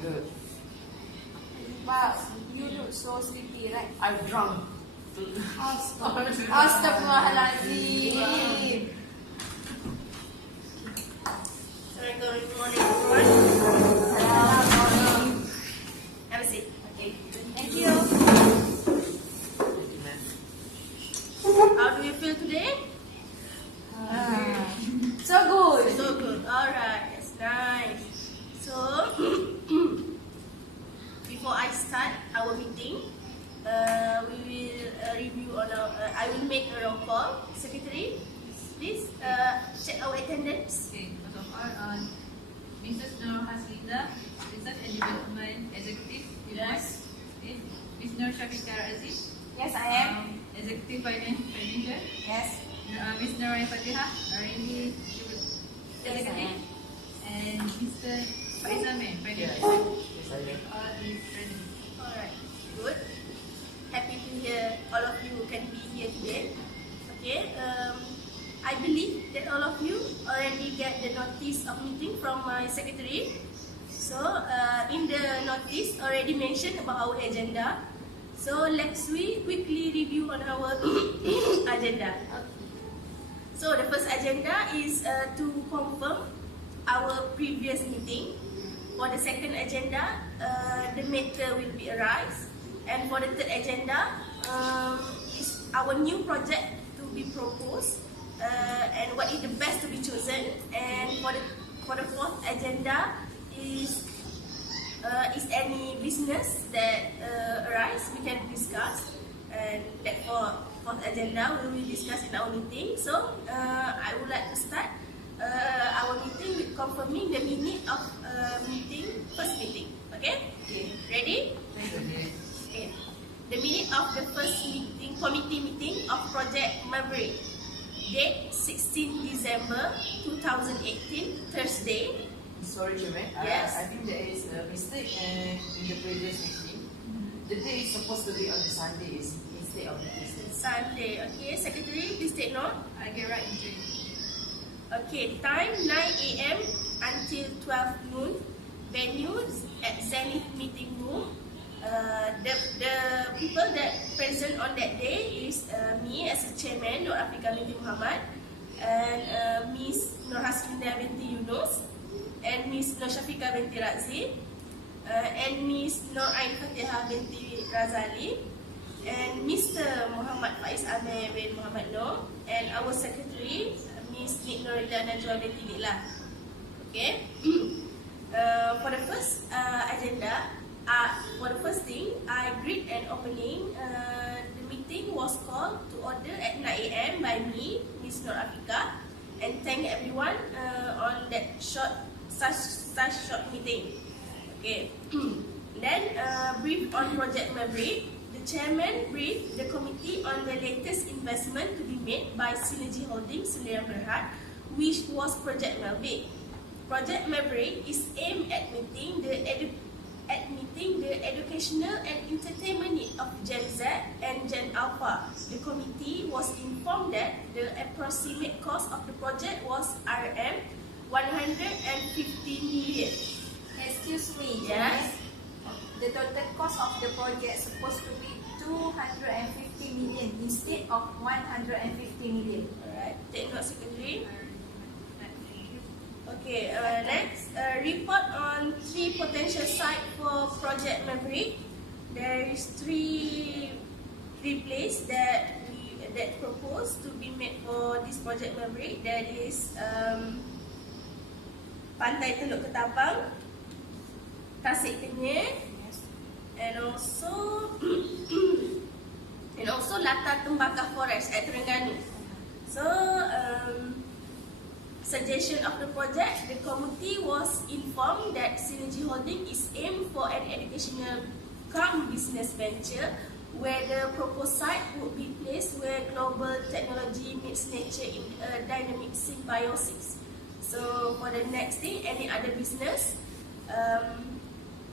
Good. But you look so sleepy, right? I'm drunk. Astaghfirullahaladzim. Sorry, good morning, everyone. Have a seat. Okay. Thank you. How do you feel today? So good. So good. Alright, that's nice. So, before I start our meeting, we will review on our. I will make a roll call. Secretary, please check our attendance. Okay, first of all, Mrs. Nur Haslinda, Research and Development Executive. Yes. Okay. Ms. Nur Shafika Aziz, Yes, I am. Executive Finance Manager. Yes. Ms. Nur Fatihah, R&D Executive. And Mr. Faisal Man, Financial. Yes, I am. All is present. Alright, good. Happy to hear all of you can be here today. Okay, I believe that all of you already get the notice of meeting from my secretary. So, in the notice already mentioned about our agenda. So, let's we quickly review on our agenda. So, the first agenda is to confirm our previous meeting. For the second agenda, the matter will be arise. And for the third agenda, is our new project to be proposed and what is the best to be chosen. And for the fourth agenda is any business that arise we can discuss. And that for fourth agenda we will discuss in our meeting. So I would like to start our meeting with confirming the minute of first meeting. Okay? Ready? Okay. The minute of the first meeting, committee meeting of Project Maverick, date 16 December 2018, Thursday. Sorry, Chairman. Yes. I think there is a mistake in the previous meeting. The day is supposed to be on the Sunday instead of the Tuesday. Sunday. Okay, Secretary, please take note. I get right into it. Okay, time 9 a.m. until 12 noon. Venue at Zenith Meeting Room. The people that present on that day is me as a chairman, Nur Afrika binti Muhammad, and Miss Nur Haslinda binti Yunus, and Miss Nur Shafika binti Razi, and Miss Nur Ain Fatihah binti Razali, and Mr. Muhammad Faiz Amir bin Muhammad Nur, and our secretary, Miss Nik Nurida Najwa binti Nila. Okay. For the first agenda, for the first thing, I greet and opening. The meeting was called to order at 9 a.m. by me, Miss Nur Afrika, and thank everyone on that such short meeting. Okay. Then brief on Project Maverick. The chairman briefed the committee on the latest investment to be made by Synergy Holdings Sdn Bhd, which was Project Maverick. Project Maverick is aimed at meeting the educational and entertainment need of Gen Z and Gen Alpha. The committee was informed that the approximate cost of the project was RM 150 million. Excuse me. Yes. The total cost of the project is supposed to be 250 million instead of 150 million. Alright, take note, Secretary. Okay, next, report on 3 potential sites for Project Maverick. There is three places that proposed to be made for this Project Maverick. That is Pantai Teluk Ketapang, Tasik Kenyir, and also Latar Tembakau Forest at Terengganu. So, suggestion of the project, the committee was informed that Synergy Holding is aimed for an educational business venture where the proposed site would be placed where global technology meets nature in a dynamic symbiosis. So for the next thing, any other business,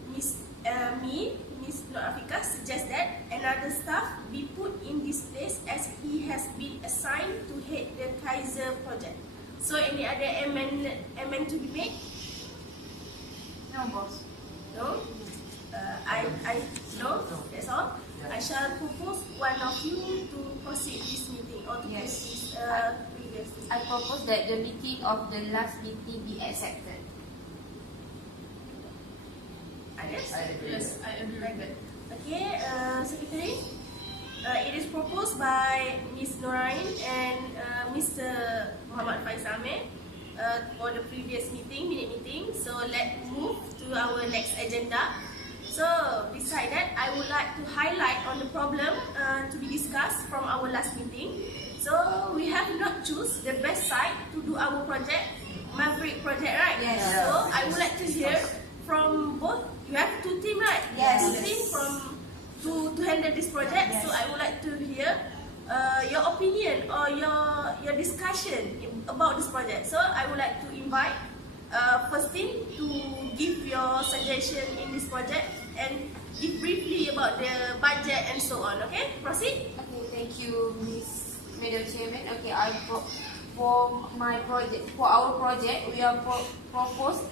Miss Nur Afrika suggests that another staff be put in this place as he has been assigned to head the Kaiser project. So any other amendment to be made? No, boss. No? No, that's all. Yeah. I shall propose one of you to proceed this meeting or to Yes. proceed previous meeting. I propose that the meeting of the last meeting be accepted. Others? I agree. Yes, I agree with that. Okay, Secretary. It is proposed by Ms. Norain and Mr. Muhammad Faisal Ahmed for the previous minute meeting. So let's move to our next agenda. So beside that, I would like to highlight on the problem to be discussed from our last meeting. So we have not choose the best site to do our project, Maverick project, right? Yes. So I would like to hear from both. You have two team, right? Yes. Two team to handle this project. Yes. So I would like to hear your opinion or your discussion about this project. So I would like to invite first team to give your suggestion in this project and give briefly about the budget and so on. Okay, proceed. Okay, thank you, Madam Chairman. Okay, for my project, for our project, we are proposed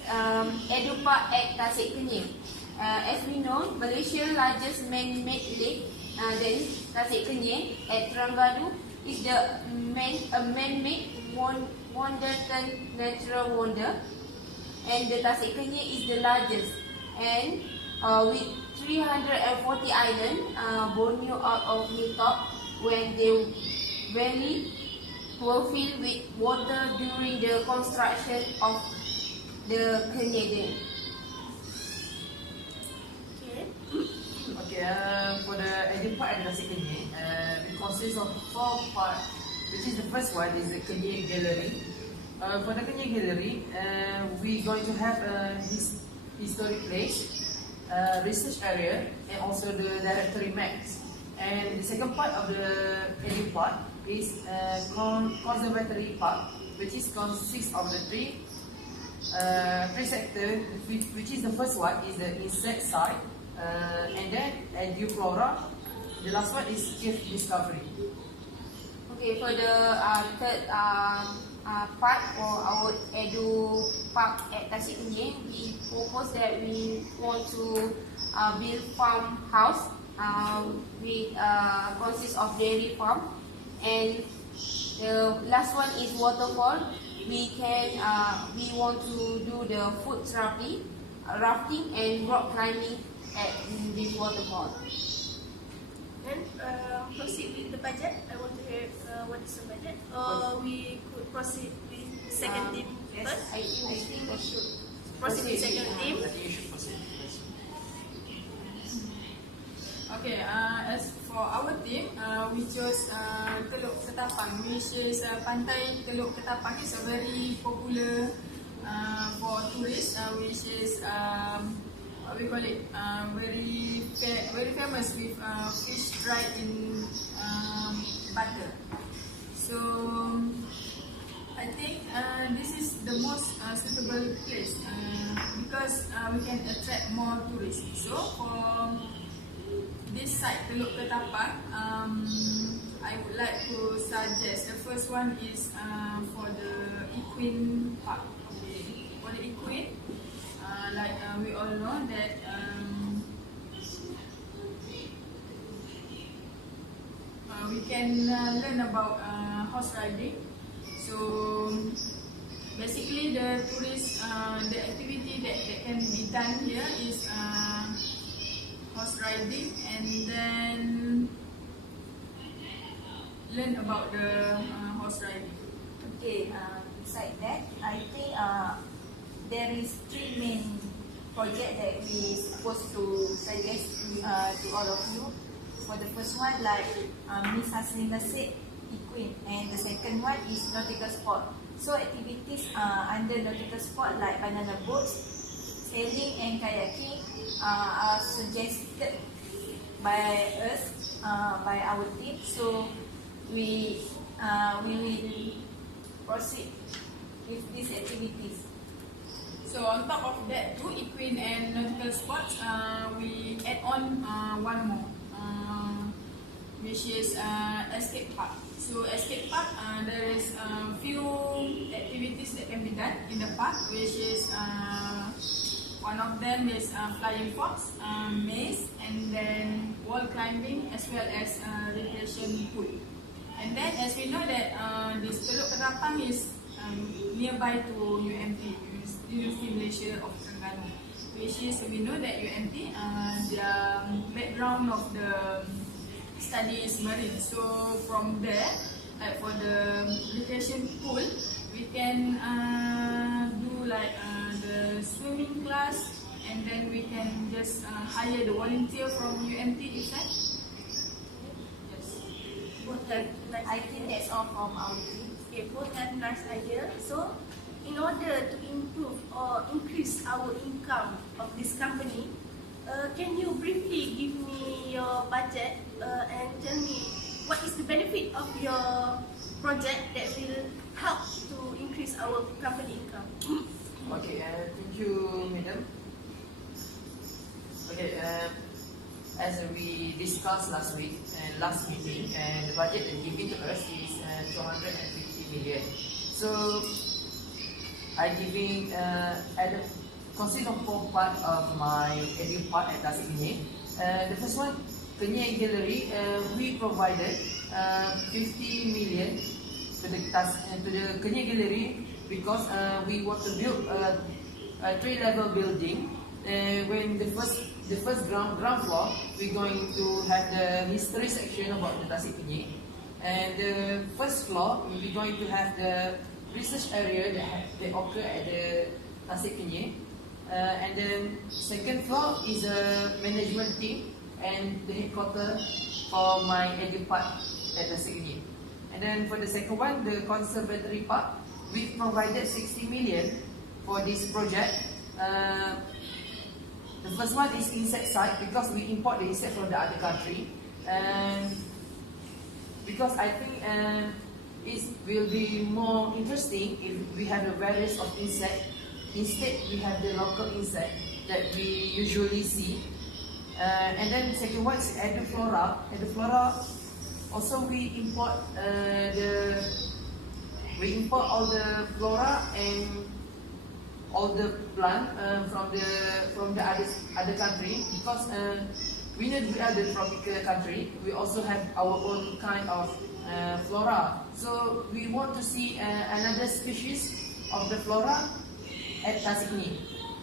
Edupark at Tasik Kenyir. As we know, Malaysia's largest man-made lake, that is Tasik Kenyir at Terengganu, is a man-made wonderton natural wonder, and the Tasik Kenyir is the largest, and with 340 islands, Borneo out of the top, when the valley were filled with water during the construction of the Kenyir Dam. Okay. Okay, for the Edupark at Tasik Kenyir, it consists of 4 parts, which is the first one is the Kenyir Gallery. For the Kenyir Gallery, we're going to have a historic place, research area, and also the directory maps. And the second part of the Edupark is conservatory park, which is consists of the three sectors, which is the first one is the insect side, and then Eduflora. The last one is cave discovery. Okay, for the third part for our Edupark at Tasik Kenyir, we propose that we want to build farmhouse with consists of dairy farm, and the last one is waterfall. We want to do the foot rafting and rock climbing at this waterfall. Then proceed with the budget. I want to hear what is the budget. Or we could proceed with second team yes. first. I think we should Proceed with second team. I think you should proceed first. Okay, as for our team, we chose Teluk Ketapang, which is pantai Teluk Ketapang is a very popular for tourists, which is what we call it, very famous with fish dried in butter. So I think this is the most suitable place because we can attract more tourists. So for this site, Teluk Ketapang, I would like to suggest the first one is for the Equine Park. Okay, for the Equine, like we all know that we can learn about horse riding. So basically, the tourist, the activity that can be done here is horse riding, and then learn about the horse riding. Okay, beside that, I think there is 3 main project that we supposed to suggest to all of you. For the first one, like Miss Haslinda said, Equine, and the second one is nautical sport. So activities under nautical sport like banana boats, sailing and kayaking are suggested by us, by our team. So we will proceed with these activities. So on top of that, too, equine and nautical sports, we add on one more, which is escape park. So escape park, there is few activities that can be done in the park, which is One of them is flying fox, maze, and then wall climbing, as well as recreation pool. And then, as we know that this Teluk Ketapang is nearby to UMT, University Malaysia of Terengganu, which is, we know that UMT, their background of the study is marine. So from there, like for the recreation pool, we can do like the swimming class, and then we can just hire the volunteer from UMT itself. Yes. Both have nice I think that's all from our team. Okay, both have nice idea. So, in order to improve or increase our income of this company, can you briefly give me your budget and tell me what is the benefit of your project that will help to increase our company income? Okay, thank you, madam. Okay, as we discussed last week and last meeting, and the budget that given to us is 250 million. So, I giving consist of 4 parts of my edu part at Tasik Kenyir. The first one, Kenyir Gallery, we provided 50 million to the Kenyir Gallery because we want to build a 3-level building. When the first ground floor, we're going to have the history section about the Tasik Kenyir, and the first floor we're going to have the research area that occur at the Tasik Kenyir, and then second floor is a management team and the headquarters for my edu part at Tasik Kenyir. And then for the second one, the conservatory part, we provided 60 million for this project. The first one is insecticide because we import the insect from the other country, and because I think it will be more interesting if we have a various of insect. Instead, we have the local insect that we usually see. And then the second one is eduflora. Eduflora, also we import all the flora and all the plant from the other country, because we know we are the tropical country. We also have our own kind of flora. So we want to see another species of the flora at Tasik Kenyir.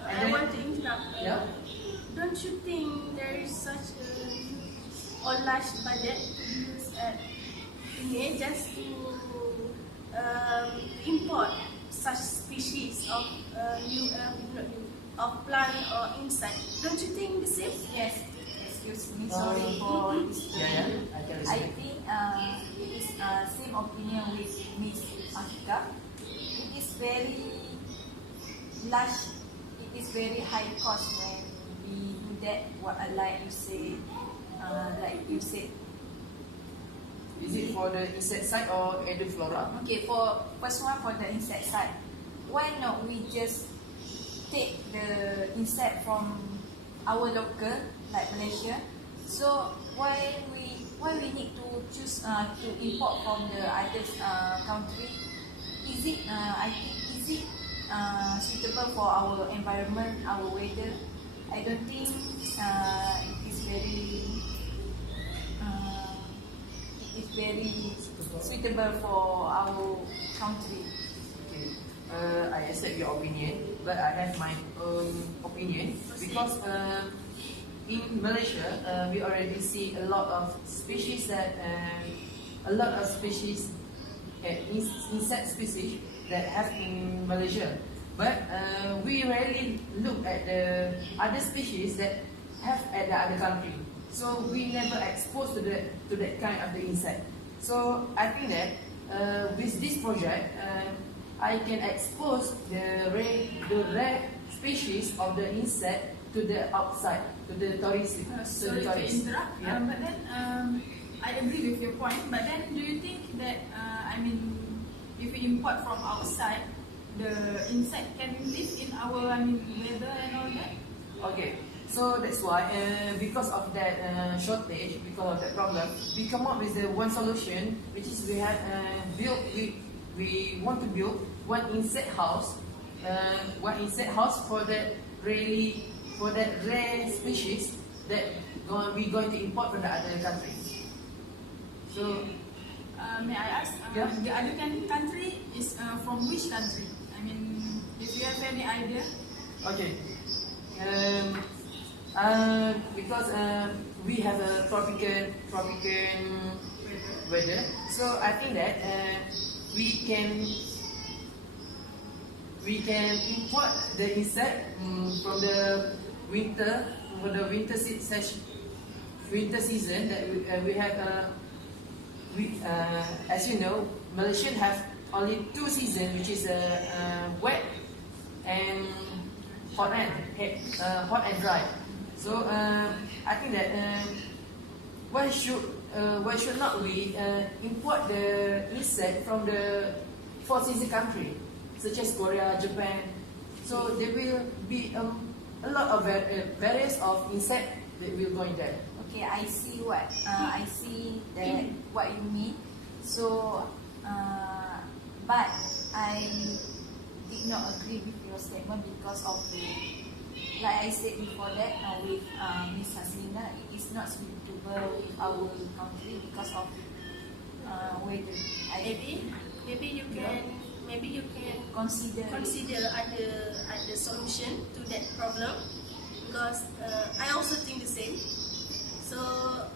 I want to interrupt. Yeah. Don't you think there is such a large budget to use at Kenyir just to import such species of of plant or insect? Don't you think the same? Yes. Excuse me, sorry for this. Yeah, I can I listen. think it is same opinion with Miss Afika. It is very large. It is very high cost when we do that. What I like you say, like you said. Is it for the insecticide or eduflora? Okay, for first one for the insecticide, why not we just take the insect from our local, like Malaysia? So why we need to choose to import from the other country? Is it I think is it suitable for our environment, our weather? I don't think it is very suitable for our country. Okay. I accept your opinion, but I have my own opinion because in Malaysia we already see a lot of species insect species that have in Malaysia, but we rarely look at the other species that have at the other country. So we never exposed to that kind of the insect. So I think that with this project, I can expose the rare species of the insect to the outside, to the tourists. Sorry to interrupt, Yeah. but then I agree with your point. But then, do you think that if we import from outside, the insect can live in our weather and all that? Okay, so that's why because of that shortage, because of that problem, we come up with the one solution, which is we have we want to build one insect house for the really for that rare species that we going to import from the other countries. So May I ask, Yeah. the other country is from which country? I mean, if you have any idea. okay, because we have a tropical weather, so I think that we can import the insect from the winter season that we have as you know, Malaysian have only 2 seasons, which is wet and hot and dry. So I think that why should not we import the insect from the 4 season country such as Korea, Japan? So there will be a lot of various of insect that will go in there. Okay, I see what you mean. So, but I did not agree with your statement because of the, like I said before that, with Miss Haslina, it is not suitable with our country because of weather. Maybe you can Consider other solution to that problem, because I also think the same. So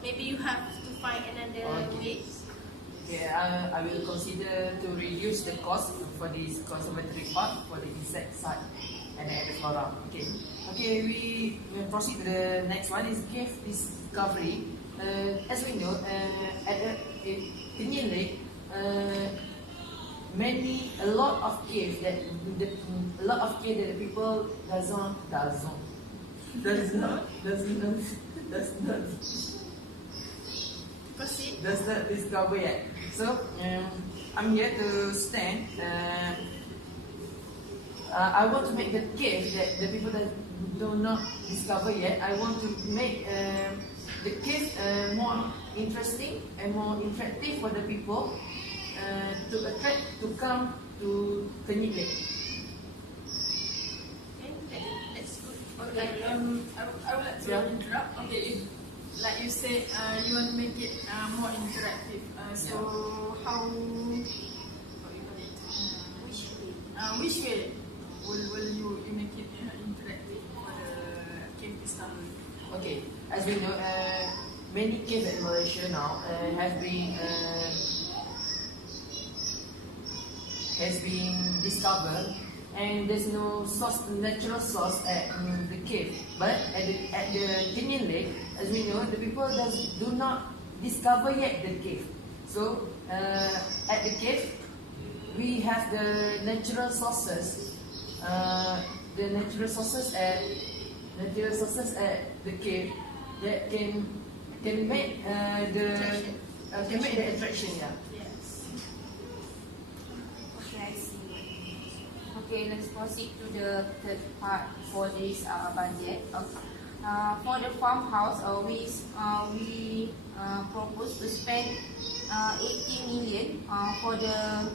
maybe you have to find another way. Yeah, I will consider to reduce the cost for this conservatory part for the insecticide and the flora. Okay, we will proceed to the next one is cave discovery. As we know, at Kenyan Lake, a lot of cave that the people does not Proceed. does not discover yet. So I'm here to stand. I want to make the cave that the people that do not discover yet. I want to make the cave more interesting and more interactive for the people to attract to come to Kenyan Lake. Okay, that's good. Okay, I would like to interrupt. Okay, if, like you said, you want to make it more interactive. So how? Which way will you make it interactive for the cave discovery? Okay, as we know, many caves in Malaysia now has been discovered, and there's no natural source at the cave. But at the Kenyan Lake, as we know, the people do not discover yet the cave. So at the cave, we have the natural sources. The natural sources at the cave that can make the attraction. Yeah. Yes. Okay, I see. Okay, let's proceed to the third part for this budget. For the farmhouse, we propose to spend 80 million for the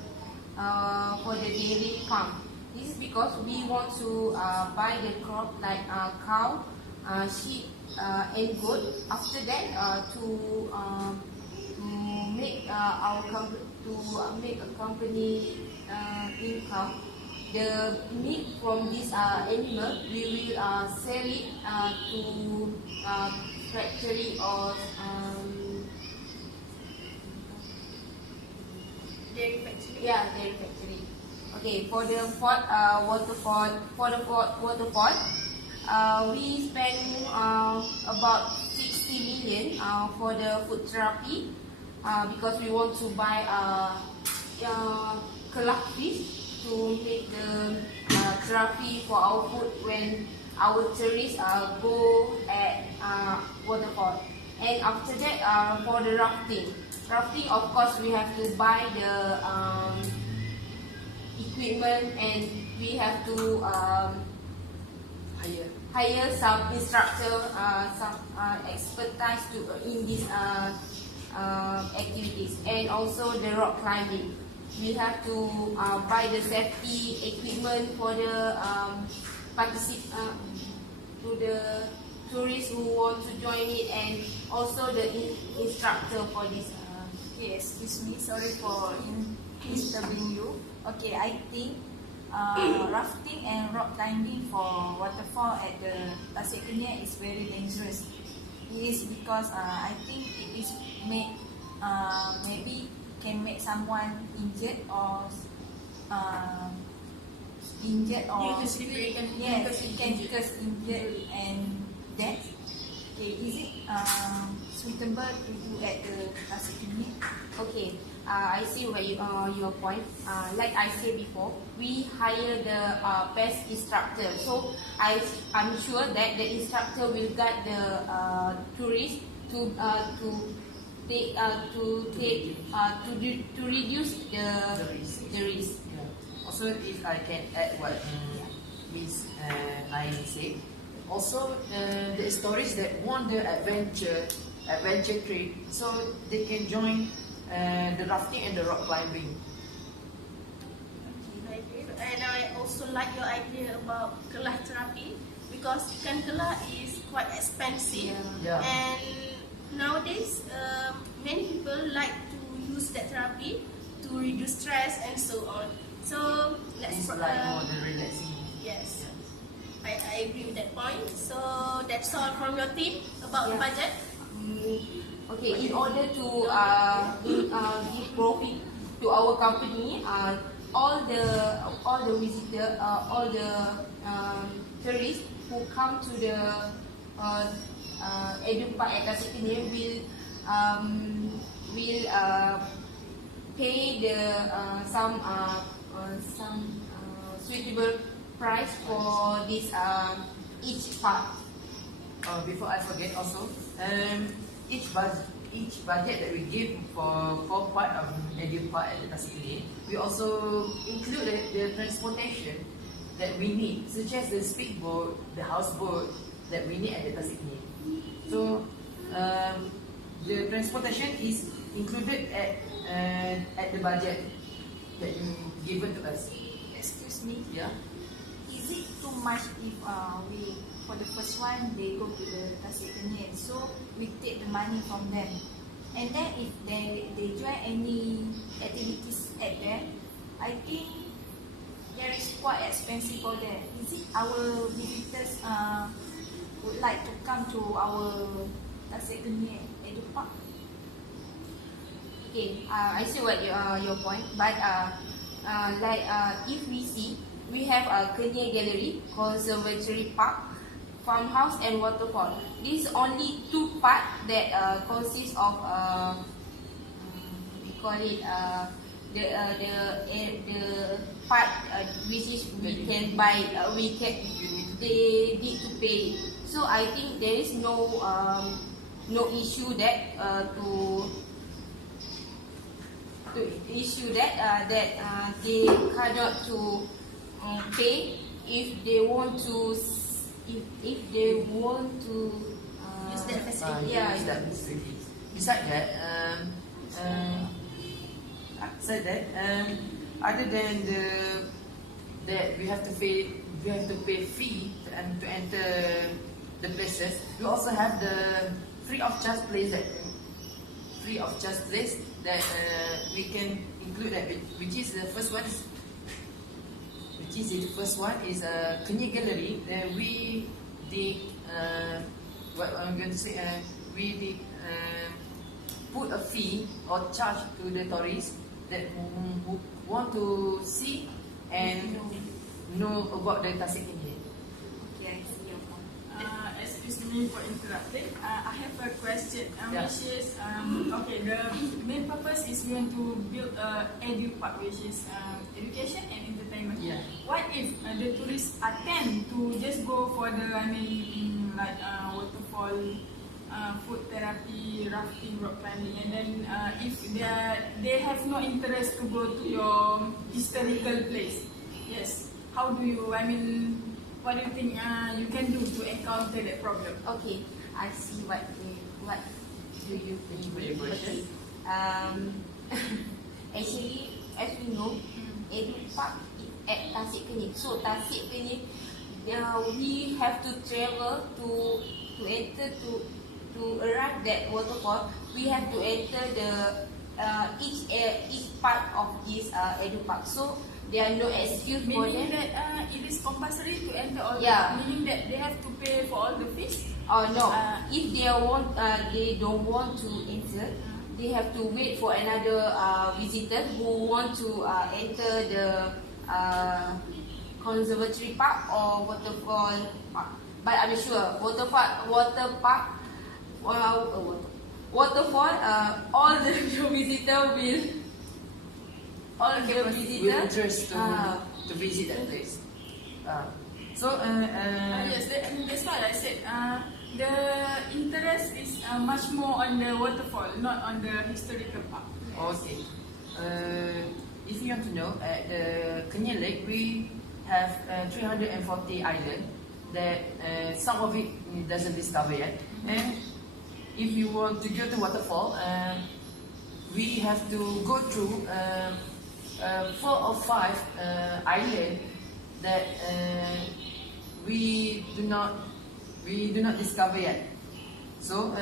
dairy farm. This is because we want to buy the crop like cow, sheep, and goat. After that, to make our make a company income. The meat from this animal, we will sell it to factory or Dairy factory. dairy factory. Okay, for the waterfall, we spend about 60 million for the food therapy because we want to buy kelak fish to make the therapy for our food when our tourists go at waterfall. And after that, for the rafting, of course we have to buy the equipment, and we have to hire some instructor, some expertise in these activities, and also the rock climbing. We have to buy the safety equipment for the the tourists who want to join it, and also the instructor for this. Okay, excuse me, sorry for disturbing you. Okay, I think rafting and rock climbing for waterfall at the Tasik Kenyir is very dangerous. It is because I think it is maybe can make someone injured or Due to slippery, yes, it can cause injured and death. Okay, is it suitable to do at the Tasik Kenyir? Okay, I see where your point. Like I said before, we hire the best instructor. So I'm sure that the instructor will guide the tourists to reduce the risk. Yeah. Also, if I can add what Miss Ain said, also the stories that won the adventure trip, so they can join the rafting and the rock climbing. Okay, very good. And I also like your idea about kelah terapi, because ikan kelah is quite expensive. Yeah. And nowadays, many people like to use that therapy to reduce stress and so on. So It's like more the relaxing. yes, I agree with that point. So that's all from your team about the Yeah. budget. Okay, in order to give profit to our company, all the visitor, all the tourists who come to the Edu Park at Tasik Kenyir will pay the some suitable price for this each part. Before I forget also, each budget that we give for part of Edu Park at the Tasik Kenyir, we also include the transportation that we need, such as the speedboat, the houseboat that we need at the Tasik Kenyir. So the transportation is included at the budget that you given to us. Excuse me, Yeah. is it too much if we for the first one they go to the Tasik Kenyir, so we take the money from them, and then if they join any activities at there, I think there is quite expensive for there. Is it our visitors would like to come to our Tasik Kenyir Edu Park? Okay, I see what your point, but if we see, we have a Kenyir Gallery, Conservatory Park, Farmhouse and Waterfall. These only two parts that consist of we call it the part which is we can buy, they need to pay. So I think there is no issue that they cannot to pay if they want to Use that facility. yeah. Use that facility. Besides that, other than that we have to pay fee to enter the places. We also have the free of charge place that we can include that, which is the first one. Is a Kenyir Gallery. We did what I'm going to say. We did put a fee or charge to the tourists that who want to see and know about the Tasik Kenyir. Okay, I see your point. Excuse me for interrupting. I have a question, Yeah. which is okay. The main purpose is we want to build a Edu Park, which is education and entertainment. Yeah. What if the tourists attend to just go for the like waterfall, food therapy, rafting, rock climbing, and then if they have no interest to go to your historical place, yes. How do you? What do you think you can do to encounter that problem? Okay, I see what do you Thank you for your question. Actually, as we know, Edu Park is at Tasik Kenyir. So Tasik Kenyir we have to travel to enter to arrive that waterfall. We have to enter the each part of this edu park. So there are no excuse for Meaning them. that it is compulsory to enter all Yeah. meaning that they have to pay for all the fees. No, if they don't want to enter, they have to wait for another visitor who want to enter the conservatory park or waterfall park. But I'm sure waterfall, all the visitor will. All the Will visitor. interest to visit that place. Yes, that's why I said the interest is much more on the waterfall, not on the historical park. Okay. If you want to know, at the Kenyan Lake, we have 340 islands that some of it doesn't discover yet. And if you want to go to waterfall, we have to go through 4 or 5 islands that we do not discover yet. So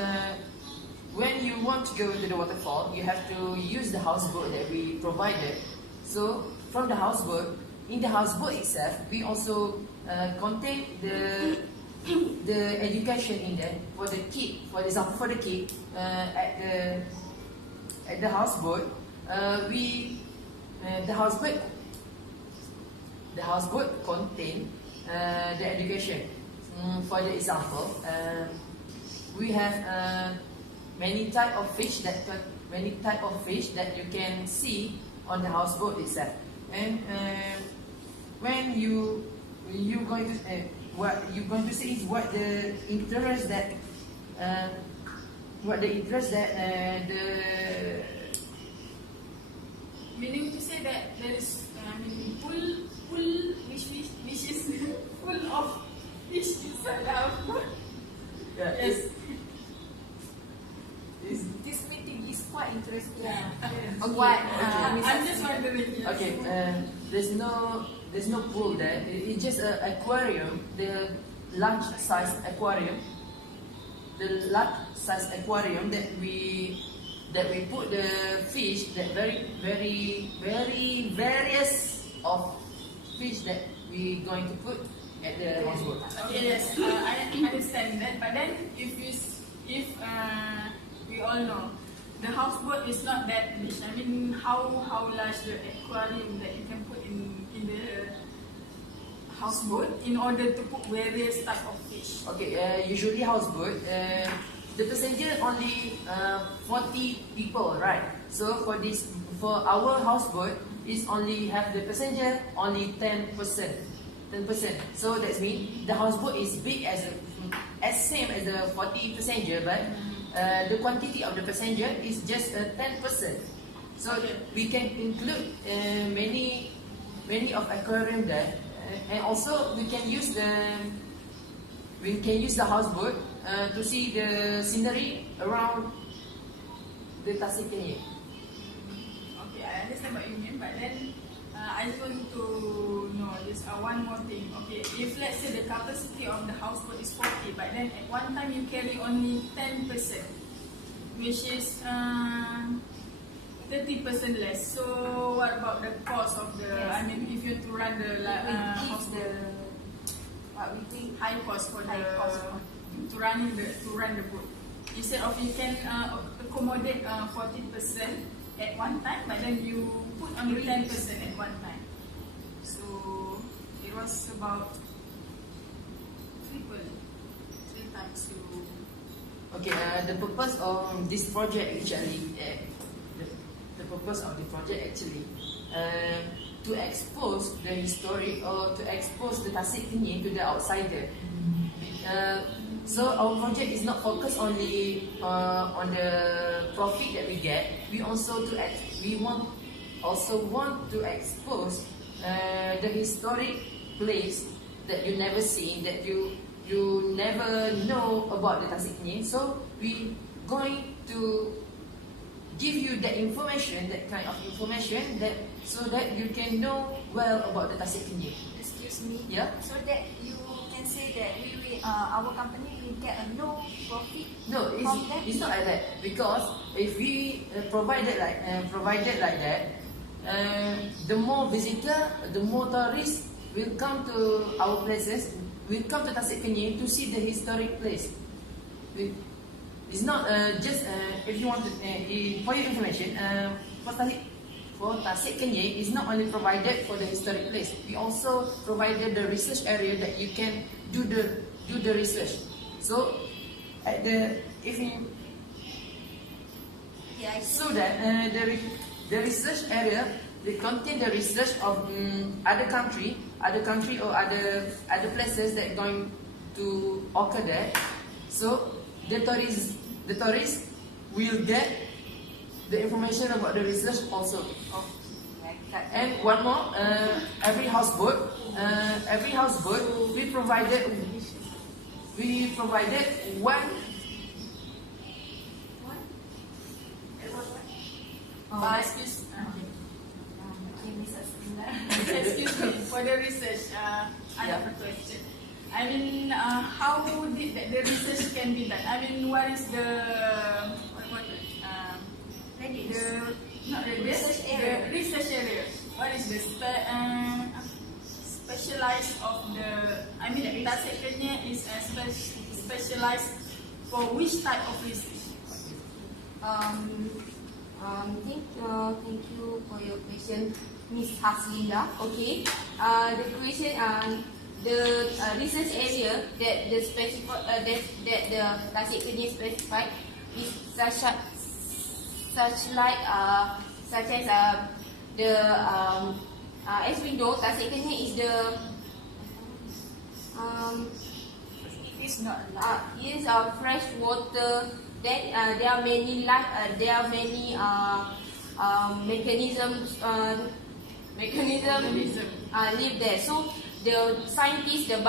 when you want to go to the waterfall, you have to use the houseboat that we provided. So from the houseboat, in the houseboat itself, we also contain the education in there for the kid. For example, for the kid at the houseboat, the houseboat contain the education. For the example, we have many type of fish that you can see on the houseboat itself. And when you going to what you're going to see is what the interest that the Meaning to say that there is pool which is full of fish inside the houseboat. yeah, Yes. This meeting is quite interesting. Yeah. What? I'm just wondering. Yes. Okay, there's no pool there. It's just an aquarium, the large size aquarium. The large size aquarium that we put the fish, that very various of fish that we going to put at the houseboat. Okay, yes, I understand that. But then, if we all know, the houseboat is not that big. I mean, how large the aquarium that you can put in the houseboat in order to put various type of fish? Okay, usually houseboat, the passenger only 40 people, right? So for our houseboat, is only have the passenger only 10%. So that means the houseboat is big as same as the 40 passenger, but the quantity of the passenger is just 10%. So we can include many of aquarium there, and also we can use the houseboat to see the scenery around the Tasik Kenyan. Okay, I understand what you mean, but then I just want to know this one more thing. Okay, if let's say the capacity of the houseboat is 40, but then at one time you carry only 10%, which is 30% less. So what about the cost of the? Yes. I mean, if you to run the houseboat, What we think high cost for high cost for to run the boat. Instead of you can accommodate 40% at one time, but then you put only 10% at one time. So it was about three times to. Okay, the purpose of this project actually, the purpose of the project actually, to expose the history or to expose the Tasik Kenyan to the outsider. So our project is not focused only on the profit that we get. We also want to expose the historic place that you never seen, that you never know about the Tasik Kenyan. So we going to give you that information, that kind of information, so that you can know well about the Tasik Kenyan. excuse me. Yeah. So that you say that our company will get a low profit No, from that? it's not like that. Because if we provided like that, the more visitor, the more tourists will come to our places, will come to Tasik Kenyir to see the historic place. It's not just if you want to, for your information, for Tasik Kenyir is not only provided for the historic place. We also provided the research area that you can do the research. So at the so that the research area will contain the research of other country or other places that going to occur there. So the tourists will get the information about the research also. And one more, every houseboat we provided one. Excuse me, for the research, I have a question. I mean, how did the research can be done? I mean, what is the research area? What is the specialized of the? I mean, Tasik Kenyir is specialized for which type of research? Thank you for your question, Miss Haslinda. Okay. The question, the research area that the Tasik Kenyir specified is such as the as we know, Tasik Kenyir is the It is not is fresh water. Then there are many mechanisms live there. So the scientists, the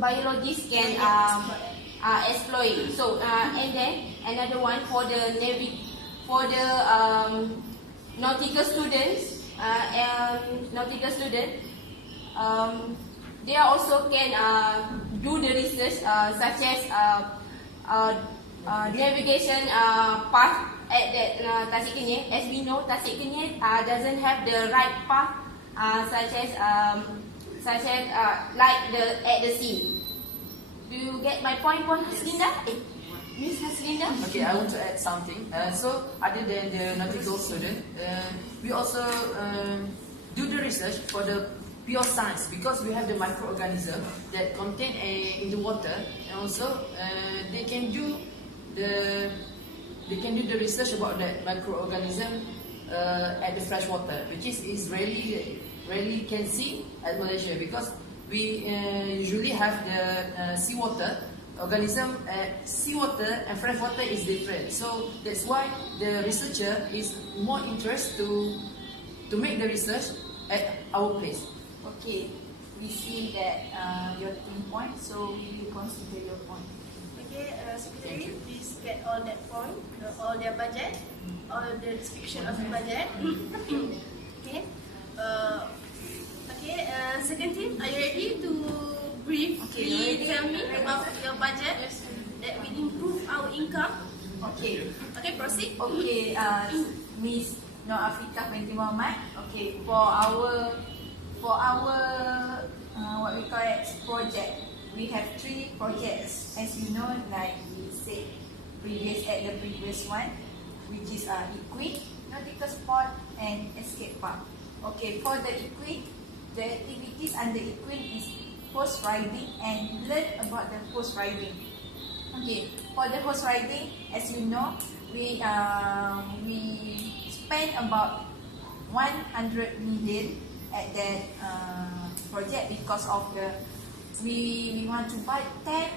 biologists can exploit. So and then another one for the nautical students, they also can do the research such as navigation path at that Tasik Kenyir. As we know, Tasik Kenyir doesn't have the right path such as like at the sea. Do you get my point, Haslinda? Miss Haslinda? Okay, I want to add something. So other than the nautical student, we also do the research for the pure science, because we have the microorganism that contain in the water, and also they can do the research about that microorganism at the fresh water, which is rarely can see at Malaysia, because we usually have the seawater organism. Seawater and fresh water is different, so that's why the researcher is more interested to make the research at our place. okay. We see that your team point, so we will consider your point. Okay, Secretary, please get all that point, all their budget, all the description of the budget. Okay. Second team, are you ready to briefly tell me about your budget that will improve our income? Okay. Okay, proceed. Okay, Miss Nur Afrika binti Muhammad. Okay, for our what we call it project, we have 3 projects. As you know, like we said at the previous one, which is Equid, Nautical Sport, and Escape Park. Okay, for the Equid, the activities under Equid is horse riding and learn about the horse riding. Okay, for the horse riding, as you know, we spend about 100 million at that project, because of the we want to buy 10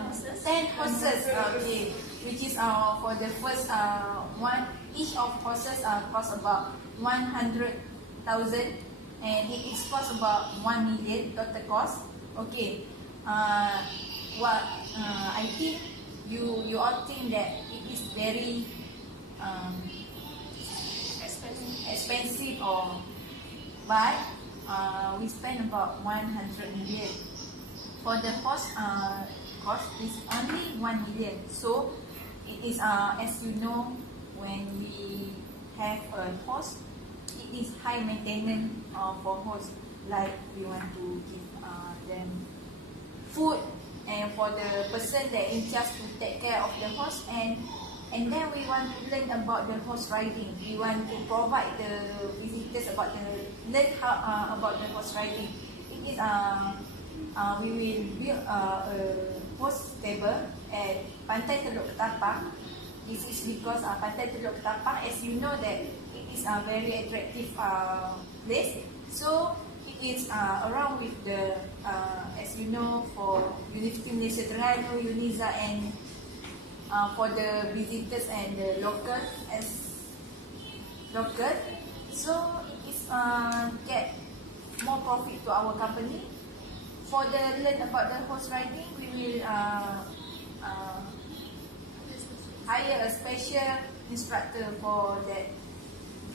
horses. 10 horses. Okay, which is for the first one. Each of horses cost about 100,000, and it is cost about 1 million total cost. Okay, I think you all think that it is very expensive, but we spend about 100 million. For the host cost is only 1 million. So it is as you know, when we have a host, it is high maintenance for host. Like we want to give them food, and for the person that in charge to take care of the host, and then we want to learn about the horse riding. We want to provide the visitors about learn how about the horse riding. It is we will build a horse stable at Pantai Teluk Ketapang. This is because Pantai Teluk Ketapang, as you know, that it is a very attractive place. So it is around with the as you know, for University Malaysia Terengganu, UNIZA, and for the visitors and the local so it is get more profit to our company. For the learn about the horse riding, we will hire a special instructor for that.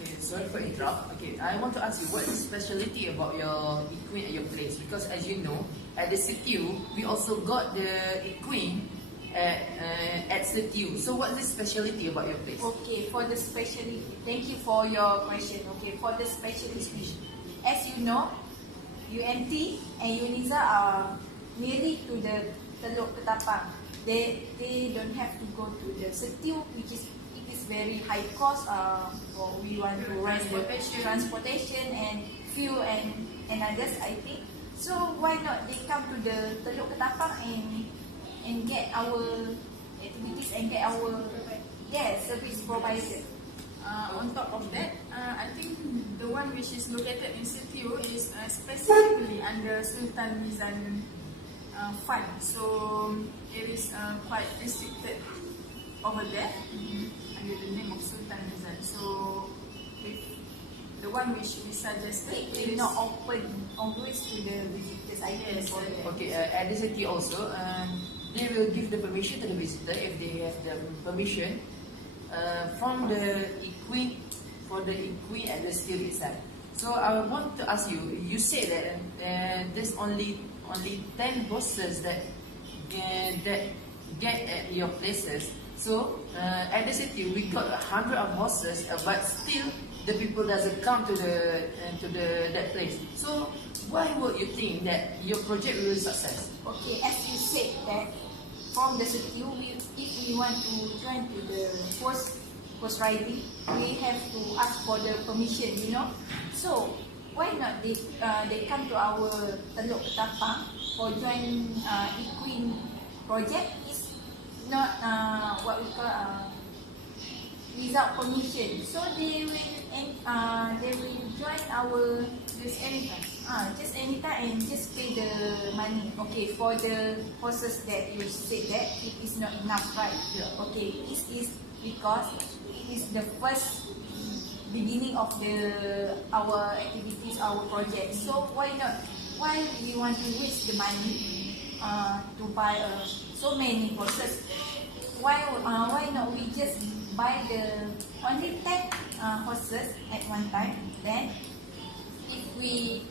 Okay, sorry for interrupt. Okay, I want to ask you, what is specialty about your equine at your place? Because as you know, at the CTU, we also got the equine at CTU. So what is the specialty about your place? Okay, for the specialty, thank you for your question. Okay, for the specialty, as you know, UMT and UNIZA are nearly to the Teluk Ketapang. They don't have to go to the CTU, which is very high cost. For we want to run the transportation and fuel and others, I think. So why not they come to the Teluk Ketapang and get our activities and get our service provider. On top of that, I think the one which is located in CTO is specifically under Sultan Mizan Fund. So it is quite restricted over there under the name of Sultan Mizan. So with the one which we suggested, It is not open always to the visitors. I think for that. Okay, at the city also, they will give the permission to the visitor if they have the permission from the equine, for the equine at the steel itself. So I want to ask you, you said that there's only 10 horses that get at your places. So at the city we got 100 of horses, but still the people doesn't come to that place. So why would you think that your project will be success? Okay, as you said that from the CTU, if we want to join to the horse riding, we have to ask for the permission, you know. So why not they come to our Teluk Ketapang for join equine project? Is not what we call without permission. So they will join our just anytime. just anytime and just pay the money. Okay, for the horses that you said that it is not enough, right? Yeah. Okay, this is because it is the first beginning of our activities, our project. So why not? Why we want to waste the money to buy so many horses? Why not we just buy the only 10 horses at one time? Then if we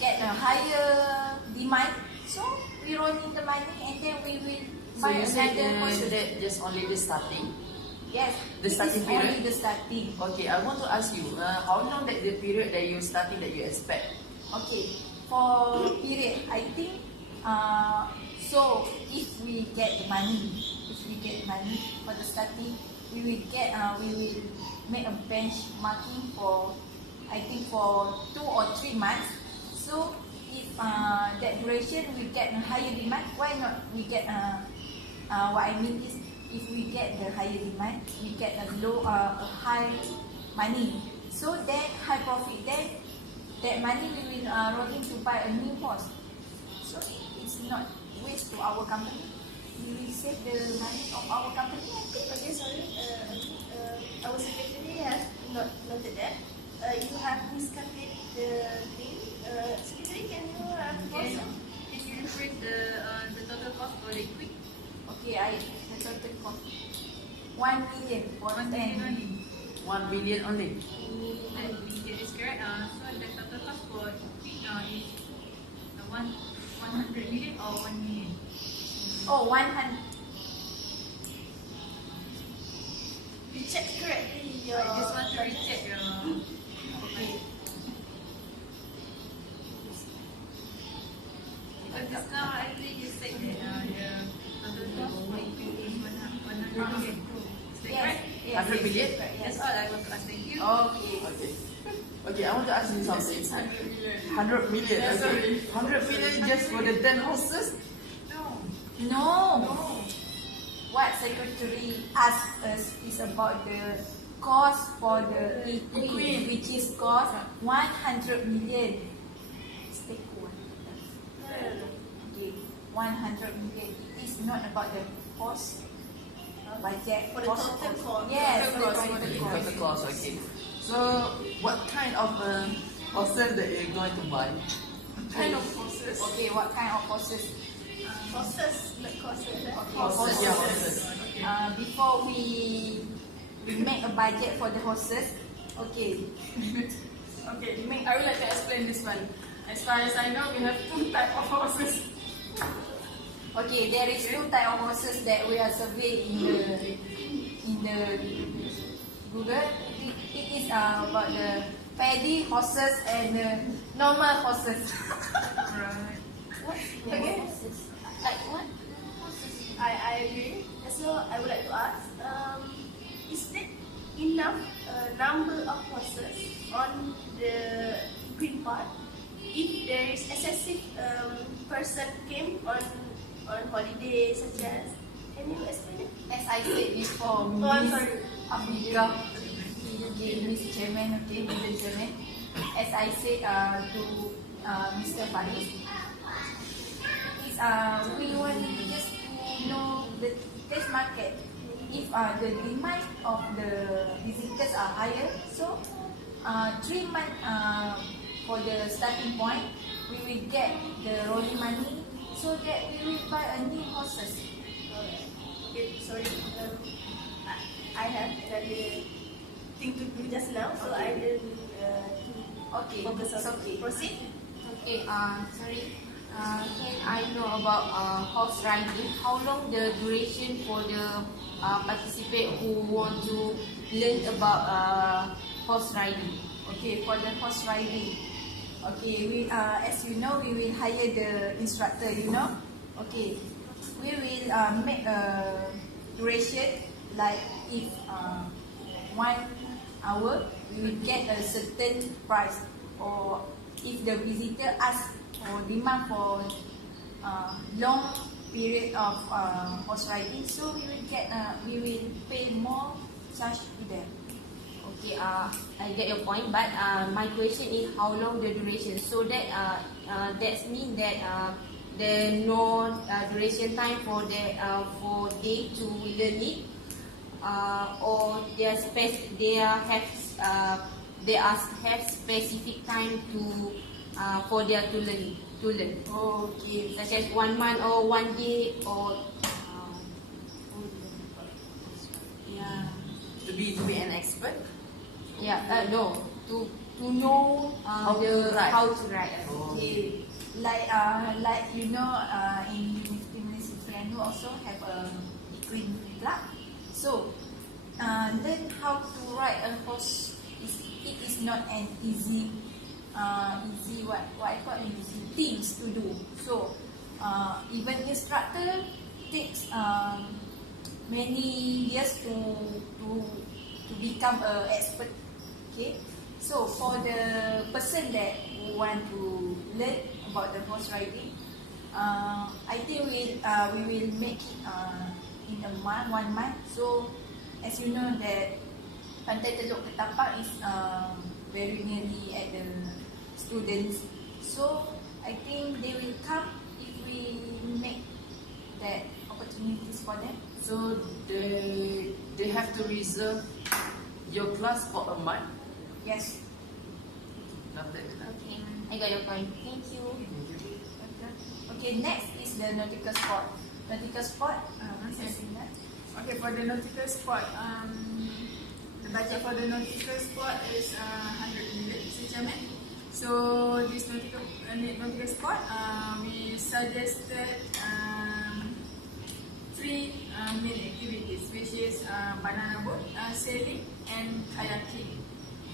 get a higher demand, so we roll in the money and then we will So buy you said another horses. that just only the starting. Yes, The it starting is period? only the starting. Okay, I want to ask you, how long that the period that you starting that you expect? Okay, for period, I think so if we get the money for the starting, we will make a benchmarking for, I think, for 2 or 3 months. So if that duration we get a higher demand, why not we get what I mean is, if we get the higher demand, we get a high money. So then high profit, then that money we will roll in to buy a new horse. So it's not waste to our company. We will save the money of our company, I think. Okay, sorry. Our secretary has not noted that. You have miscalculated the thing. Secretary, can you also? Can you repeat the total cost for the equipment? Okay, the total cost 1 million for 10. 1 billion only. That is correct. 100 million or 1 million? Oh, 100. You check correctly I your. just want to recheck your. Okay. Because just now I think you said that the total cost is 100 million. Is that Yes. correct? Yes. 100 million? Yes. That's all I want to ask. Thank you. Okay. Okay. Okay, I want to ask you something. 600 million. 100 million. Yeah, Okay. sorry. 100 million just for the 10 horses? No. What secretary asked us is about the cost for the equine, which is cost 100 million. Take one. Okay, 100 million. It is not about the cost budget. For the total cost. Yes, Total for the cost. total Because the cost. cost, okay. So, what kind of horses that you're going to buy? Kind of horses. Okay, what kind of horses? Horses, like horses. Horses, yeah, horses. Before we make a budget for the horses, okay. Okay, I would like to explain this one. As far as I know, we have 2 types of horses. Okay, there is 2 types of horses that we are surveying in the Google. It is about the paddy horses and the normal horses. Right. Okay. Horses? Like what? I agree. So I would like to ask, is there enough number of horses on the green part? If there is excessive person came on holiday, such as, can you explain it? As I said before, Oh, I'm Miss sorry. Africa, okay, Miss Chairman, okay, Mr. Chairman. As I said to Mr. Faris, is we want just to know the test market. If the demand of the visitors are higher, so 3 months for the starting point, we will get the rolling money so that we will buy a new horses. Okay, sorry. I have another thing to do just now, so I will Okay, focus it's on okay. proceed. Okay, sorry. Can I know about horse riding? How long the duration for the participant who want to learn about horse riding? Okay, for the horse riding. Okay, we as you know, we will hire the instructor. You know, okay, we will make a duration like if 1 hour, we will get a certain price. Or if the visitor ask or demand for long period of horse riding, so we will pay more charge to them. Okay, I get your point, but my question is how long the duration? So that means that there no duration time for the for they to learn it, or they have specific time to for their to learn. Okay. Such as 1 month or 1 day or yeah. To be an expert? Yeah, no, to know How to ride. how to ride. Okay, like you know, in University Piano also have a equine club. So, learn how to ride a horse. It is not an easy what I call easy things to do. So, even instructor takes many years to become an expert. Okay, so for the person that want to learn about the horse riding, I think we will make it in a month, 1 month. So as you know that Pantai Teluk Ketapang is very nearly at the students. So I think they will come if we make that opportunities for them. So they have to reserve your class for a month? Yes. Nothing. Okay, I got your point. Thank you. Okay, next is the nautical sport. Nautical sport, Okay. Sina. Okay, for the nautical sport, the budget for the nautical sport is 100 million, Mr. Chairman. So this nautical sport, we suggested three main activities, which is banana boat, sailing, and kayaking.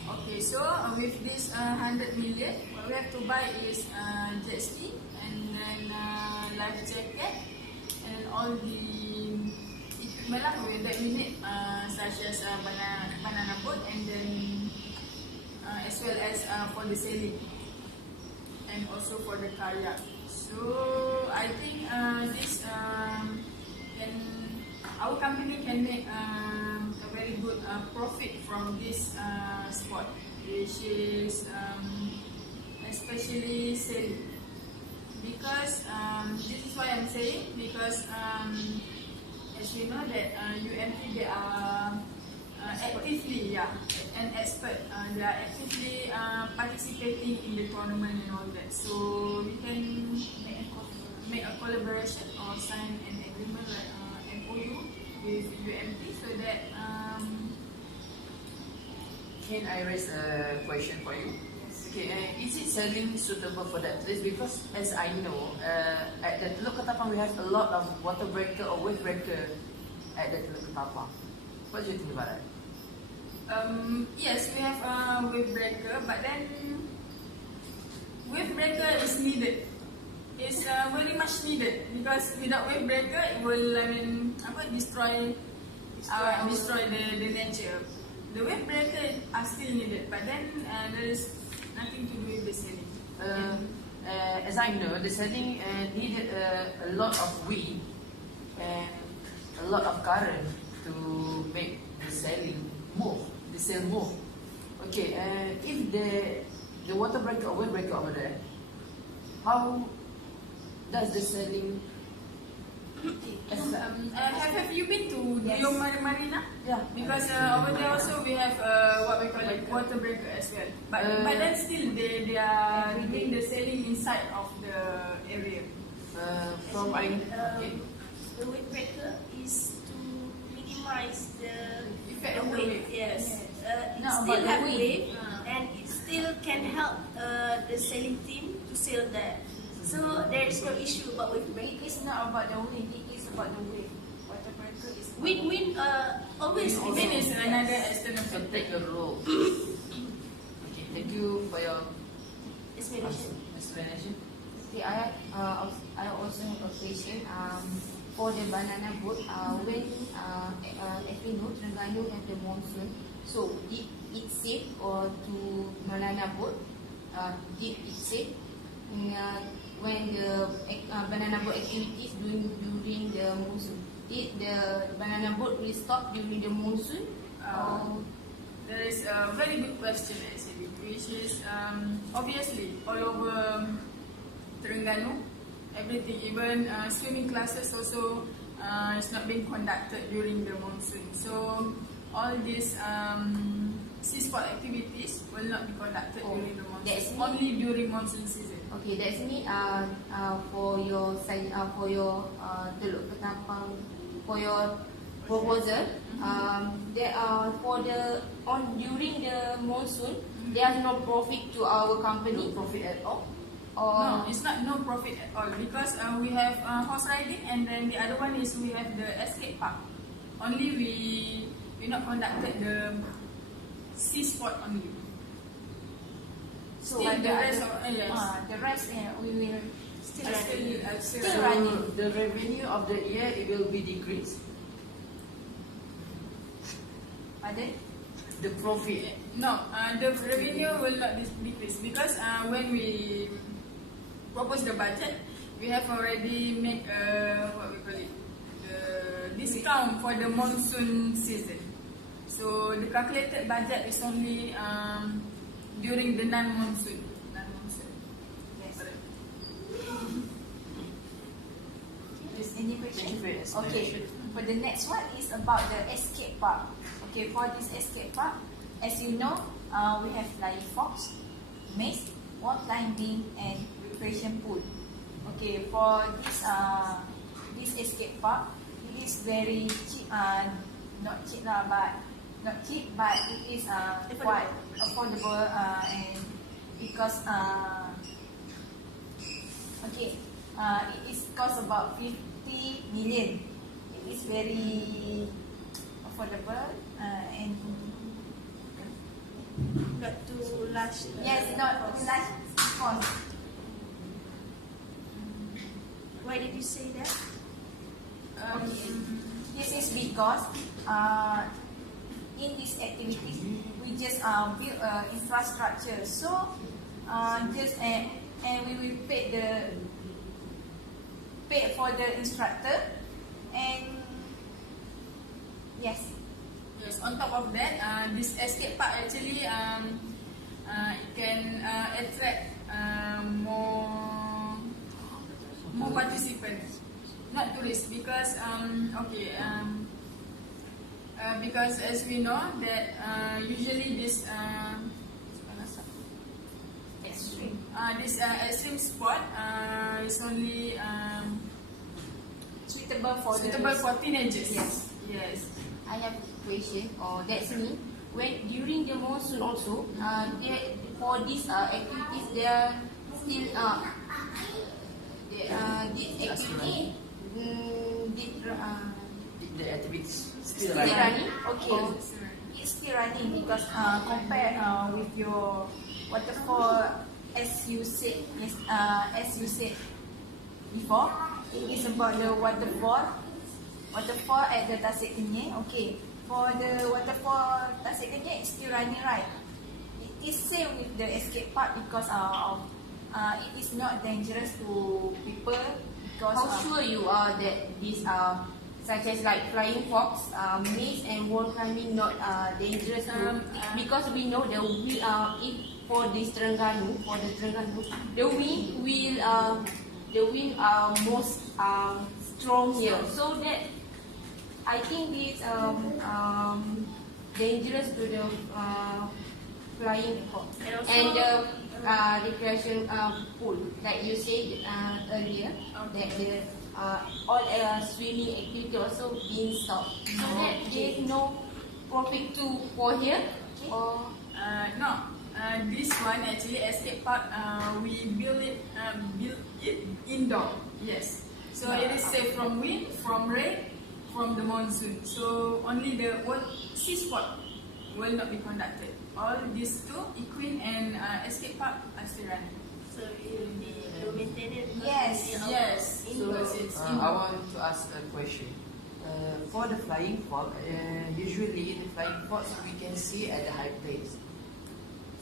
Okay, so with this 100 million, what we have to buy is jet ski, and then life jacket, and all the equipment that we need, such as banana boat, and then as well as for the sailing, and also for the kayak. So I think this our company can make a very good profit from this sport, which is especially sailing. Because this is why I'm saying, because as you know that UMT, they are actively, an expert. They are actively participating in the tournament and all that. So we can make a collaboration or sign an agreement like MOU with UMT, so that Can I raise a question for you? Okay, is it sailing suitable for that place? Because as I know, at the Teluk Ketapang we have a lot of water breaker or wave breaker at the Teluk Ketapang. What do you think about that? Yes, we have wave breaker, but then wave breaker is needed. It's very much needed, because without wave breaker, it will destroy the nature. The wave breaker are still needed, but then there is nothing to do with the sailing. As I know, the sailing needed a lot of wind and a lot of current to make the sailing move, the sail move. Okay, if the water breaker or wave breaker over there, how does the sailing? Have you been to Diom Marina? Yeah. Because over there also we have what we call it water breaker as well. But then still they are doing the sailing inside of the area. From The wave breaker is to minimize the Effect of the wave. Yes. It Not still about the have wind. wave, and it still can help the sailing team to sail there. So there is no issue about wave breaker. It's not about the wind, it is about the wave. Water breaker is Wind always Wind is another external so factor. take a role. Okay, thank you for your explanation. explanation. Okay, I also have a question. For the banana boat, when as we know, Terengganu have the monsoon, so if it's safe or to banana boat, if it's safe when the banana boat activities during the monsoon, did the banana boat will stop during the monsoon? There is a very good question actually, which is obviously all over Terengganu, everything, even swimming classes also is not being conducted during the monsoon. So all these sea sport activities will not be conducted during the monsoon. That's Only during monsoon season. Okay, that's me. For your Teluk Ketapang, for your proposal, there are during the monsoon, there is no profit to our company. No profit at all. No, it's not no profit at all, because we have horse riding, and then the other one is we have the escape park. Only we not conducted the sea sport only. So Still the rest of yes. the rest we will Still Still So running. the revenue of the year it will be decreased. pardon? The profit. No, the revenue will not decrease, because when we propose the budget, we have already make what we call it, the discount for the monsoon season. So the calculated budget is only during the non-monsoon. Yes. Correct. Is any Thank question? you for your Okay, explanation. for the next one is about the escape park. Okay, for this escape park, as you know, we have flying fox, maze, wall climbing, and recreation pool. Okay, for this escape park, it is very cheap. Not cheap lah, but it is quite affordable and because okay, it is cost about 50 million. It is very affordable and Not too large. yes, not large cost. Why did you say that? This is because in this activity we just build infrastructure. So just and we will pay for the instructor and yes. Yes, on top of that, this escape park actually it can attract more participants, not tourists, because because as we know that usually this extreme sport is only Suitable for teenagers. Yes. Yes. I have a question, or that's me. When during the monsoon also, for these activities, they are still this activity The activities still still running. running. Okay, it's still running because compared with your waterfall, as you said before, it is about the waterfall at the Tasik Kenyir. Okay, for the waterfall Tasik Kenyir, it's still running, right? It is same with the escape park because it is not dangerous to people because how sure you are that these are such as like flying fox, maze and wall climbing not dangerous to, because we know that we are if for the Terengganu, the wind are most strong here, so that I think it's dangerous to the flying fox and the recreation pool, like you said earlier, that the all swimming activity also being stopped, so that there is no profit to for here. Or No, this one actually escape park. We build it indoor. Yes, so it is safe from wind, from rain, from the monsoon. So only the sea sport will not be conducted. All these two, Equine and escape park, are still running. So it will be maintained. Yes. Yes, so it's I indoor. want to ask a question. For the flying fox, usually the flying fox we can see at the high place.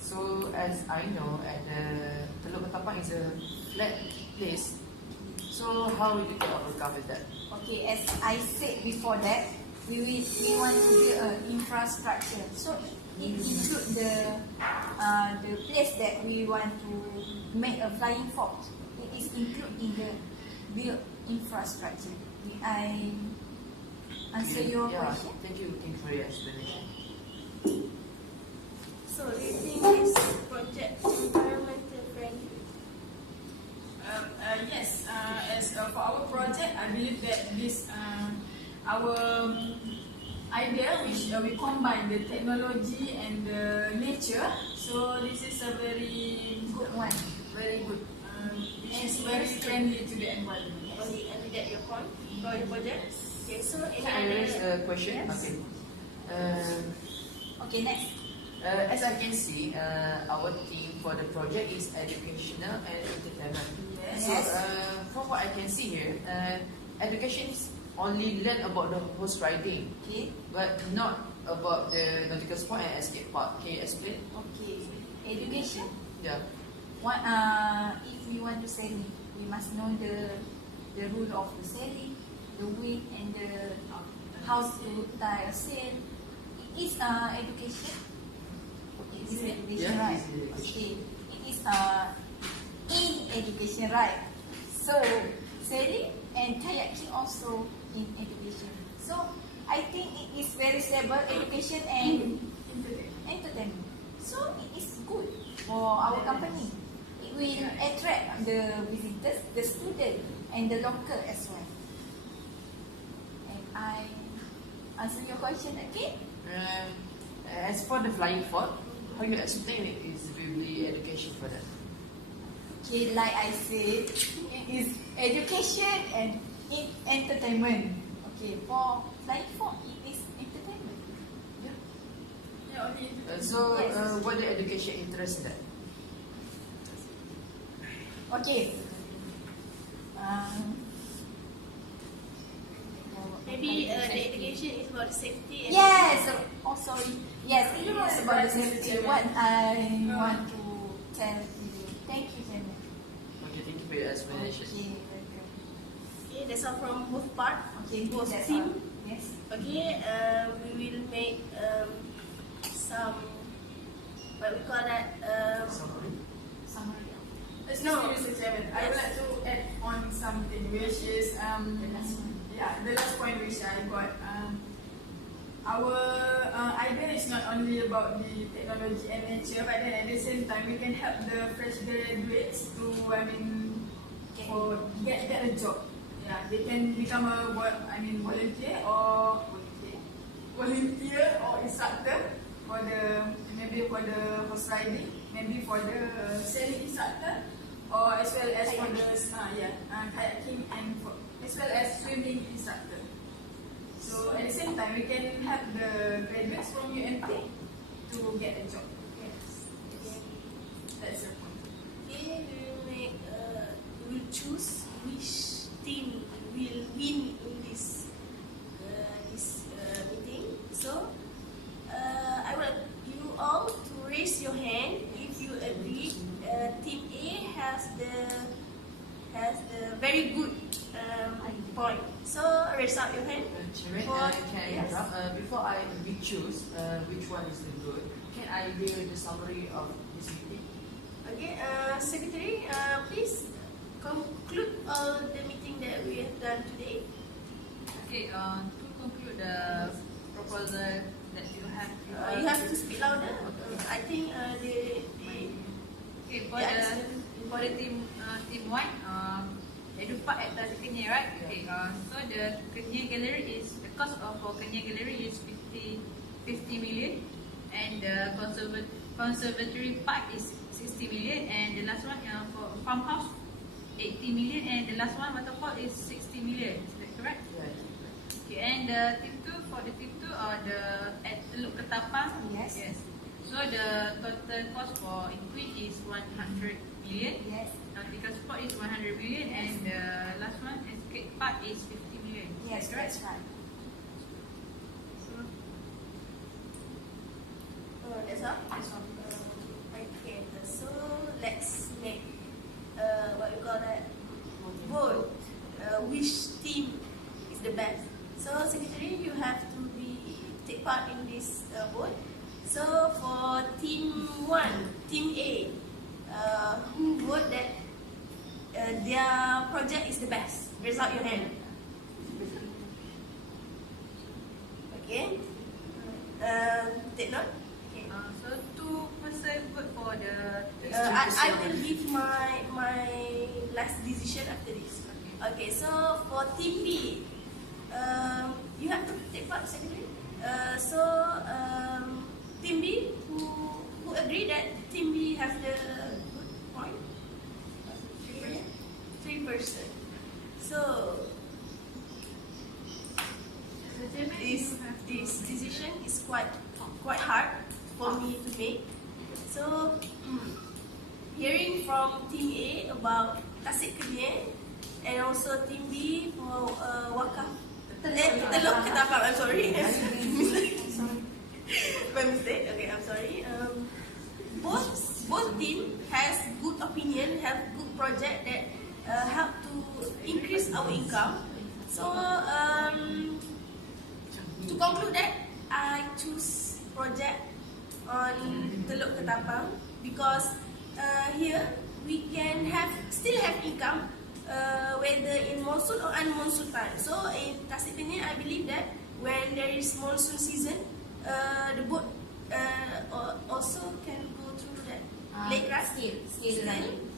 So as I know, at the Teluk Ketapang is a flat place. So how we can overcome with that? Okay, as I said before that, we want to build an infrastructure. So it include the place that we want to make a flying fox. It is included in the build infrastructure. Did I answer your question? Thank you for your explanation. So do you think this project environmental friendly? Yes, as for our project, I believe that this our idea, which we combine the technology and the nature. So this is a very good one, very good. Which is very friendly to the environment. Okay, and to get your point for your project. Okay, so any Can I raise a question? Yes. Okay. Okay, next. As I can see, our theme for the project is educational and entertainment. Yes. So, from what I can see here, education is only learn about the horse riding, Okay. but not about the nautical sport and escape park. Can you explain? Okay. Education. Yeah. What if we want to sail, we must know the rule of the sailing, the wind and the how to tie a sail. It is education. It is education, Yeah, right? it is education. Okay. It is in education, right? So sailing and kayaking also in education. So I think it is very stable education and entertainment. So it is good for our company. It will attract the visitors, the student, and the local as well. And I answer your question again. As for the flying fox, how you explain it is give the education for that? Okay, like I said, it is education and entertainment. Okay, for Flying Fox, it is entertainment. Yeah, only So, what the education interest in that? Okay. Maybe the education is about safety. And Yes. Oh, sorry. Yes, it was about the safety. What I want to tell you. Thank you, Jenna. Okay, thank you for your explanation. Okay, welcome. Okay, that's all from both part. Okay, both that's team. all. Yes. Okay, we will make some, what we call that, Summary? Summary. Excuse me, Mr. Chairman. I would like to add on something, which is the last point which I got. Our idea is not only about the technology and nature, but then at the same time we can help the fresh graduates to, get a job. Yeah, they can become a volunteer or instructor for maybe for the horse riding, maybe for the sailing instructor, or as well as for the kayaking and as well as swimming instructor. So at the same time, we can help the graduates from UMT to get a job. Yes. That's the point. okay, we will choose which team will win in this meeting. So I want you all to raise your hand if you agree. Team A has the very good point. So raise up your hand. Chairman, can I Yes. interrupt? Before we choose which one is the good, can I hear the summary of this meeting? Okay, Secretary, please conclude all the meeting that we have done today. Okay, to conclude the proposal that you have. You have to speak louder. I think Okay, for the team 1, Edupark at Tasik Kenyir, right? Okay, so the Kenyir Gallery the cost for Kenyir Gallery is 50 million, and the conservatory park is 60 million, and the last one for farmhouse 80 million, and the last one waterfall is 60 million. Is that correct? Right. Okay, and team 2 for the team 2 at Teluk Ketapang. Yes. So the total cost for Queen is 100 million. Yes. Nautical Sport is 100 million, and the last one, Escape Park, is 50 million. Yes, that's right. that's all. Okay, so let's make what we call that vote. Which team is the best? So Secretary, you have to take part in this vote. So for team 1, team A, who vote that their project is the best? Raise up your hand. Okay. Take note. Okay. So 2% vote for the. I will give my last decision after this. Okay. So for team B, you have to take part, Secretary. So team B, who agree that team B has the good point? 3%. So this decision is quite hard for me to make. So hearing from team A about Tasik Kenyir and also team B for Wakaf Teluk Ketapang. I'm sorry. My mistake. Okay, I'm sorry. Both team has good opinion, have good project that help to increase our income. So to conclude that, I choose project on Teluk Ketapang because here we can still have income whether in monsoon or unmonsoon time. So in Tasik Kenyir, I believe that when there is monsoon season, the boat also can go through that lake, right? Still.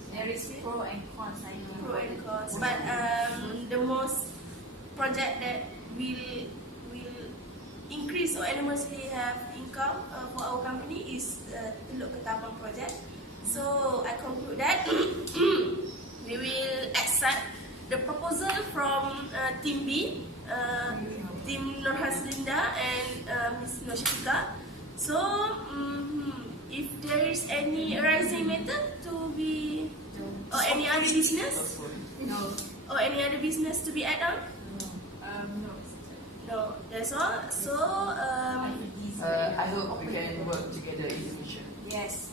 There is pro and cons. I know. Pro and cons. But the most project that will increase or enormously have income for our company is Teluk Ketapang project. So I conclude that we will accept the proposal from Team B, Team Nurhaslinda and Ms. Noshika. So if there is any arising matter to be, or any other business, No. or any other business to be added on, No. no, that's all. So I hope we can work together in the future. Yes.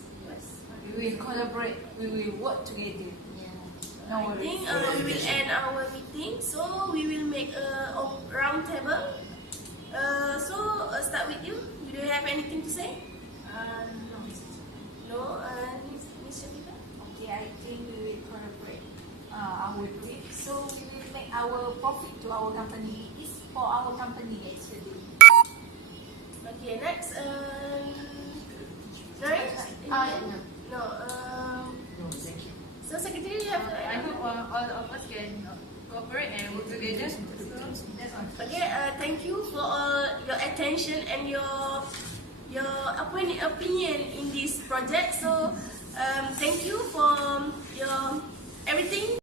We will collaborate. We will work together. No I worries. think we will end our meeting. So we will make a round table. So start with you. Do you have anything to say? No. No, Ms. Shafika? Okay, I think we will collaborate our trip. So we will make our profit to our company. It's for our company actually. Okay, next. Right? No. No, thank you. So secretary, you have. I hope all of us can cooperate and work together. So that's all. Okay. Thank you for all your attention and your opinion in this project. So thank you for your everything.